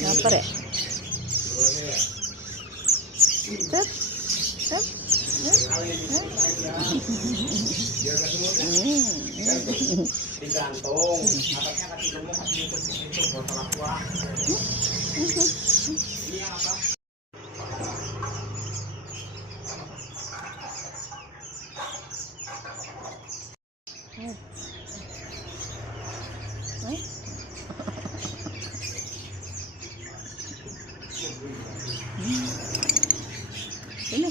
Lapar ya? Cep, cep. Digantung, atasnya kasih gemuk, kasih itu botol aqua. Ini yang apa? Ini